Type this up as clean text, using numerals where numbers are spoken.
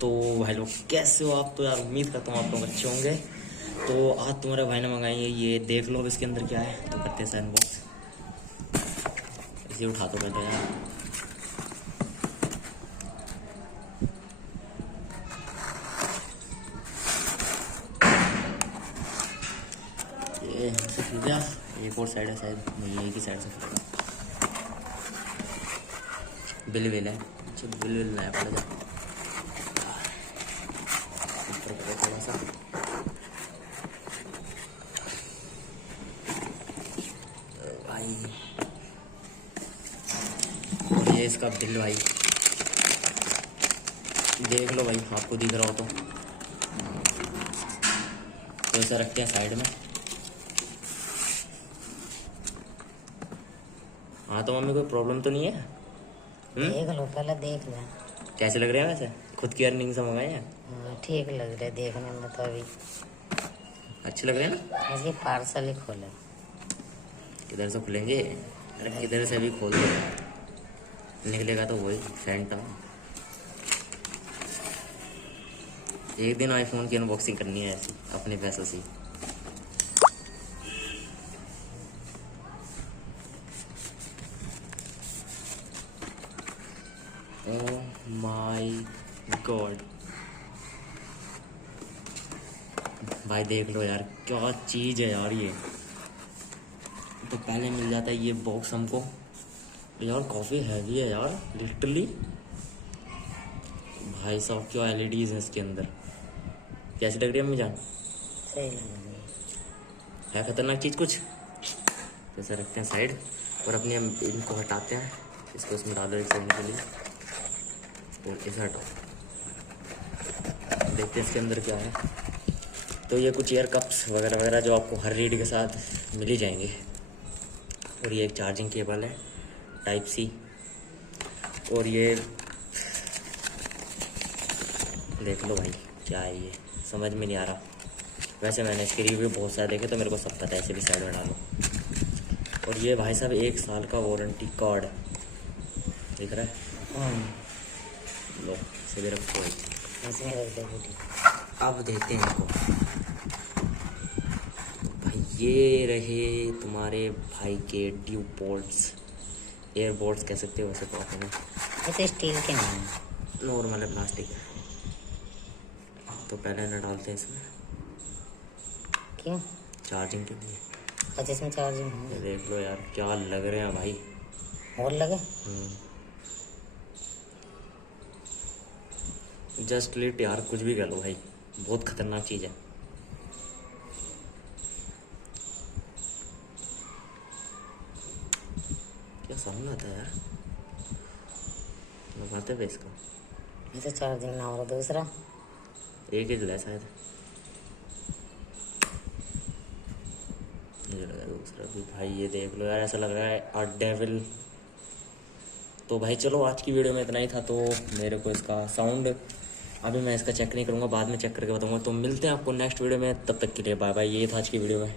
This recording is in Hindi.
तो भाई लोग कैसे हो आप? तो यार उम्मीद करता हूँ आप लोग अच्छे होंगे। तो आज तुम्हारे भाई ने मंगाई है, ये देख लो अब इसके अंदर क्या है। तो करते हैं सैंड बॉक्स, इसे उठा दो पहले यार। ये हमसे खरीदा, एक और साइड है शायद, नहीं एक ही साइड से खरीदा। बिल है, अच्छा बिल नया पड़ेगा थोड़ा सा। भाई और ये इसका बिल भाई देख लो भाई, आपको दिख रहा हो तो ऐसा रखते हैं साइड में। हाँ तो मम्मी कोई प्रॉब्लम तो नहीं है? देख लो पहले, देख लो कैसे लग रहे हैं वैसे? खुद की अर्निंग से मंगाए हैं? ठीक लग रहा है देखने में तो। अभी अच्छे लग रहे हैं ना? ऐसे पार्सल ही खोले। किधर से खुलेंगे? अरे किधर से भी खोल दो, निकलेगा तो वही फैंटम। एक दिन आईफोन की अनबॉक्सिंग करनी है ऐसी अपने पैसों से। ओह माय गॉड भाई देख लो यार, क्या चीज है यार ये। तो पहले मिल जाता है ये बॉक्स हमको यार, काफी हैवी है यार लिटरली। भाई साहब क्या एलईडीज है इसके अंदर। कैसी लग रही है अम्मी जान? सही लग रही है खतरनाक चीज कुछ? जैसे रखते हैं साइड और अपने इनको हटाते हैं, इसको इसमें डालो एक सेकंड के लिए और इसे हटाओ। देखते हैं इसके अंदर क्या है। तो ये कुछ ईयर कप्स वगैरह वगैरह जो आपको हर रीड के साथ मिल ही जाएंगे। और ये एक चार्जिंग केबल है टाइप सी। और ये देख लो भाई क्या है ये, समझ में नहीं आ रहा। वैसे मैंने इसके रिव्यू बहुत सारे देखे तो मेरे को सब पता है, इसे भी साइड में डालो। और ये भाई साहब 1 साल का वारंटी कार्ड दिख रहा है। लो इसे भी रखो, इसमें रख दो बेटी। अब देते हैं इनको। भाई ये रहे तुम्हारे भाई के ट्यूब बोल्ट्स, एयरबड्स कह सकते हो वैसे तो आप में। ये तो स्टील के नहीं है, नॉर्मल है, प्लास्टिक है। तो पहले ना डालते हैं इसमें। क्यों? चार्जिंग के लिए। अच्छा इसमें चार्जिंग है। ये देख लो यार क्या लग रहे हैं भाई। और लगे? जस्ट लिट यार, कुछ भी कह लो भाई, बहुत खतरनाक चीज है। क्या साउंड आता है यार, लगाते हुए इसको। ये तो चार्जिंग ना हो, दूसरा एक ही जला शायद, ये लगा दूसरा भी। भाई ये देख लो यार, ऐसा लग रहा है अ डेविल। तो भाई चलो आज की वीडियो में इतना ही था। तो मेरे को इसका साउंड अभी मैं इसका चेक नहीं करूँगा, बाद में चेक करके बताऊँगा। तो मिलते हैं आपको नेक्स्ट वीडियो में, तब तक के लिए बाय बाय। ये था आज की वीडियो में।